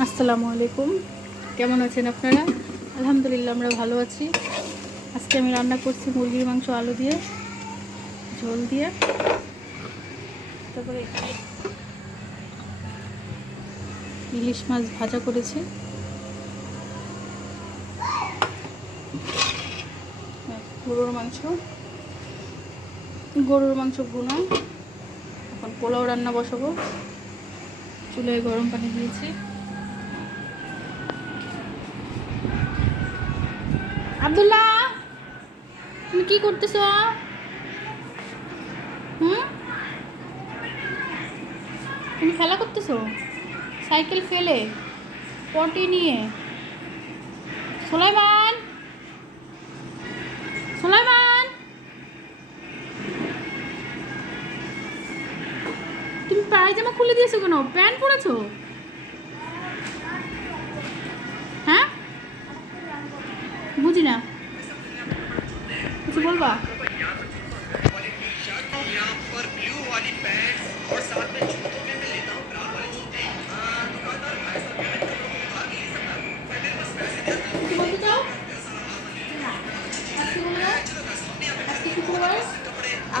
আসসালামু আলাইকুম। কেমন আছেন আপনারা? আলহামদুলিল্লাহ আমরা ভালো আছি। আজকে আমি রান্না করছি মুরগির মাংস আলু দিয়ে ঝোল দিয়ে। তারপরে ইলিশ মাছ ভাজা করেছি। গরুর মাংস। গরুর মাংস ভুনা। এখন পোলাও রান্না বসাবো। চুলায় গরম পানি দিয়েছি। আব্দুল্লাহ, তুমি কি করতেছ? হুম? তুমি খেলা করতেছো? সাইকেল ফেলে, পটি নিয়ে। সোলাইমান সোলাইমান! তুমি পায়জামা খুলে দিয়েছ কেন? প্যান্ট পরেছো?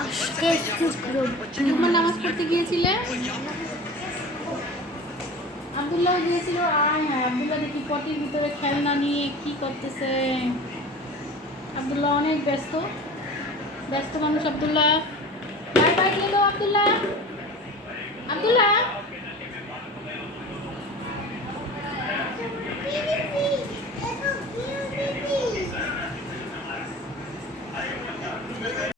আজকে শুক্রবার। শুক্রবার জুম্মার নামাজ পড়তে গিয়েছিলে? আব্দুল্লাহ গিয়েছিল আয় হ্যাঁ আব্দুল্লাহ দেখি পটির ভিতরে খেলনা নিয়ে কি করতেছে। অনেক ব্যস্ত। ব্যস্ত মানুষ Abdullah. Bye bye Abdullah? Abdullah?